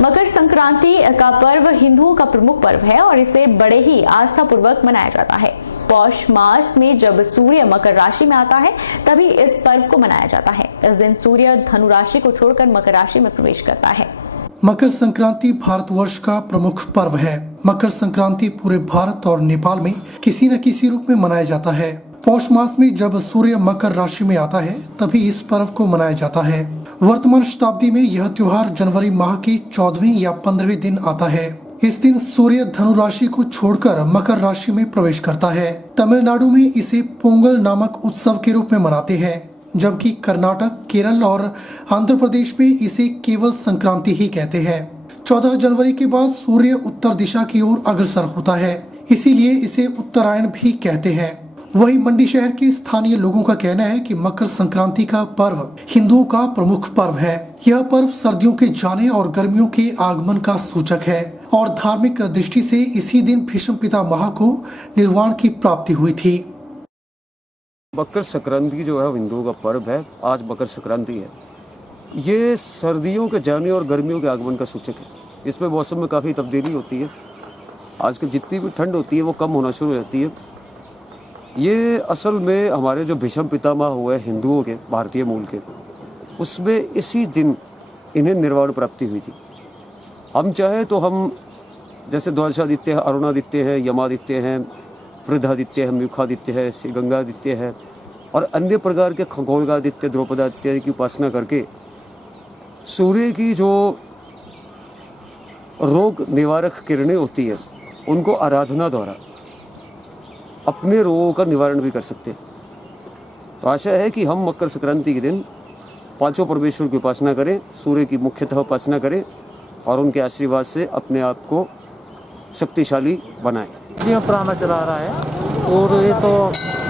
मकर संक्रांति का पर्व हिंदुओं का प्रमुख पर्व है और इसे बड़े ही आस्था पूर्वक मनाया जाता है। पौष मास में जब सूर्य मकर राशि में आता है तभी इस पर्व को मनाया जाता है। इस दिन सूर्य धनु राशि को छोड़कर मकर राशि में प्रवेश करता है। मकर संक्रांति भारतवर्ष का प्रमुख पर्व है। मकर संक्रांति पूरे भारत और नेपाल में किसी न किसी रूप में मनाया जाता है। पौष मास में जब सूर्य मकर राशि में आता है तभी इस पर्व को मनाया जाता है। वर्तमान शताब्दी में यह त्योहार जनवरी माह की 14वीं या 15वें दिन आता है। इस दिन सूर्य धनु राशि को छोड़कर मकर राशि में प्रवेश करता है। तमिलनाडु में इसे पोंगल नामक उत्सव के रूप में मनाते हैं, जबकि कर्नाटक, केरल और आंध्र प्रदेश में इसे केवल संक्रांति ही कहते हैं। 14 जनवरी के बाद सूर्य उत्तर दिशा की ओर अग्रसर होता है, इसीलिए इसे उत्तरायण भी कहते हैं। वहीं मंडी शहर के स्थानीय लोगों का कहना है कि मकर संक्रांति का पर्व हिंदुओं का प्रमुख पर्व है। यह पर्व सर्दियों के जाने और गर्मियों के आगमन का सूचक है और धार्मिक दृष्टि से इसी दिन भीष्म पितामह को निर्वाण की प्राप्ति हुई थी। मकर संक्रांति जो है हिंदुओं का पर्व है। आज मकर संक्रांति है। ये सर्दियों के जाने और गर्मियों के आगमन का सूचक है। इसमें मौसम में काफ़ी तब्दीली होती है। आजकल जितनी भी ठंड होती है वो कम होना शुरू हो जाती है। ये असल में हमारे जो भीष्म पितामह हुए हिंदुओं के, भारतीय मूल के, उसमें इसी दिन इन्हें निर्वाण प्राप्ति हुई थी। हम चाहे तो हम जैसे द्वादशादित्य है, अरुणादित्य है, यमादित्य हैं, वृद्धादित्य है, म्यूखादित्य है, श्री गंगादित्य है और अन्य प्रकार के खगोलगादित्य, द्रौपदादित्य की उपासना करके सूर्य की जो रोग निवारक किरणें होती है उनको आराधना द्वारा अपने रोगों का निवारण भी कर सकते हैं। तो आशा है कि हम मकर संक्रांति के दिन पांचों परमेश्वर की उपासना करें, सूर्य की मुख्यतः उपासना करें और उनके आशीर्वाद से अपने आप को शक्तिशाली बनाएं। ये पुराना चला रहा है और ये तो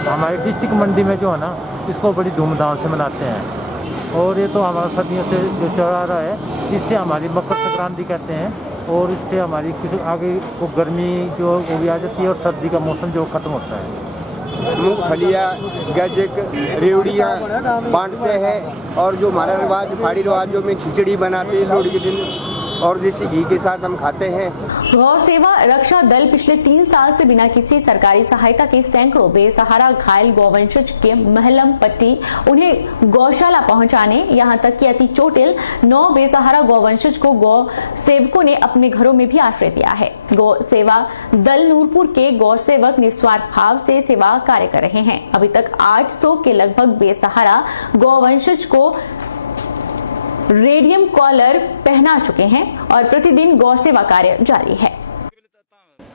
हमारे डिस्ट्रिक्ट मंडी में जो है ना, इसको बड़ी धूमधाम से मनाते हैं और ये तो हमारा सदियों से जो चला रहा है, इससे हमारी मकर संक्रांति कहते हैं और इससे हमारी कुछ आगे को गर्मी जो वो भी आ जाती है और सर्दी का मौसम जो खत्म होता है। मूंगफलियाँ, गजक, रेवड़ियाँ बांटते हैं और जो हमारा रिवाज, पहाड़ी रिवाजों में खिचड़ी बनाते हैं लोहड़ी के दिन और देसी घी के साथ हम खाते हैं। गौ सेवा रक्षा दल पिछले 3 साल से बिना किसी सरकारी सहायता के सैकड़ों बेसहारा घायल गौवंशज के महलम पट्टी उन्हें गौशाला पहुंचाने, यहां तक कि अति चोटिल 9 बेसहारा गौवंशज को गौ सेवकों ने अपने घरों में भी आश्रय दिया है। गौ सेवा दल नूरपुर के गौ सेवक निस्वार्थ भाव से सेवा कार्य कर रहे हैं। अभी तक 800 के लगभग बेसहारा गौवंशज को रेडियम कॉलर पहना चुके हैं और प्रतिदिन गौ सेवा कार्य जारी है।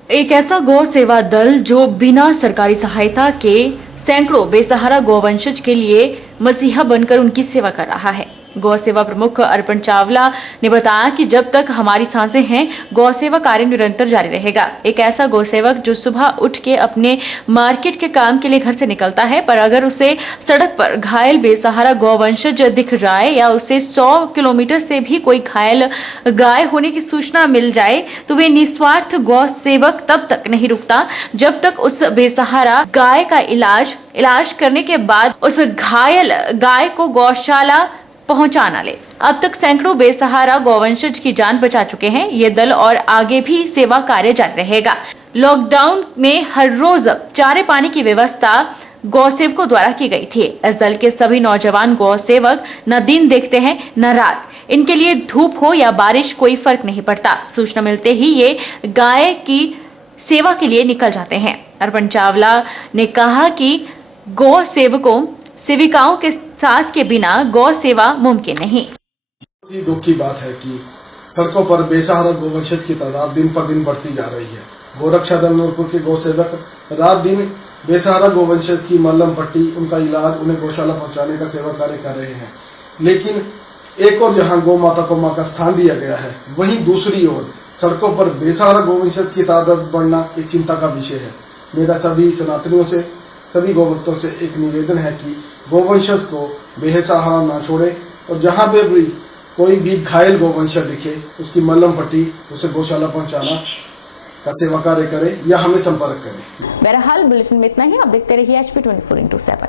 एक ऐसा गौ सेवा दल जो बिना सरकारी सहायता के सैकड़ों बेसहारा गौवंशज के लिए मसीहा बनकर उनकी सेवा कर रहा है। गौ सेवा प्रमुख अर्पण चावला ने बताया कि जब तक हमारी सांसें हैं, गौ सेवा कार्य निरंतर जारी रहेगा। एक ऐसा गौ सेवक जो सुबह उठ के अपने मार्केट के काम के लिए घर से निकलता है, पर अगर उसे सड़क पर घायल बेसहारा गौवंशज दिख जाए या उसे 100 किलोमीटर से भी कोई घायल गाय होने की सूचना मिल जाए तो वे निस्वार्थ गौ सेवक तब तक नहीं रुकता जब तक उस बेसहारा गाय का इलाज करने के बाद उस घायल गाय को गौशाला पहुंचाना ले। अब तक सैकड़ों बेसहारा गौवंशज की जान बचा चुके हैं। ये दल और आगे भी सेवा कार्य जारी रहेगा। लॉकडाउन में हर रोज चारे पानी की व्यवस्था गौ सेवकों द्वारा की गई थी। इस दल के सभी नौजवान गौ सेवक न दिन देखते हैं न रात। इनके लिए धूप हो या बारिश कोई फर्क नहीं पड़ता। सूचना मिलते ही ये गाय की सेवा के लिए निकल जाते हैं। अर्पण चावला ने कहा कि गौ सेविकाओं के साथ के बिना गौ सेवा मुमकिन नहीं। दुख की बात है कि सड़कों पर बेसहारा गौवंशज की तादाद दिन पर दिन बढ़ती जा रही है। गोरक्षा दल नूरपुर के गौ सेवक रात दिन बेसहारा गौवंशज की मल्लम पट्टी, उनका इलाज, उन्हें गौशाला पहुंचाने का सेवा कार्य कर रहे हैं। लेकिन एक और जहां गौ माता को मां का स्थान दिया गया है, वहीं दूसरी ओर सड़कों पर बेसहारा गौवंशज की तादाद बढ़ना एक चिंता का विषय है। मेरा सभी सनातनियों से, सभी गौभक्तों से एक निवेदन है कि गौवंशज को बेसहारा न छोड़े और जहां पे भी कोई भी घायल गौवंशज दिखे उसकी मल्लम पट्टी, उसे गौशाला पहुंचाना का सेवा कार्य करे या हमें संपर्क करें। बहरहाल बुलेटिन में इतना ही। आप देखते रहिए HP 24x7।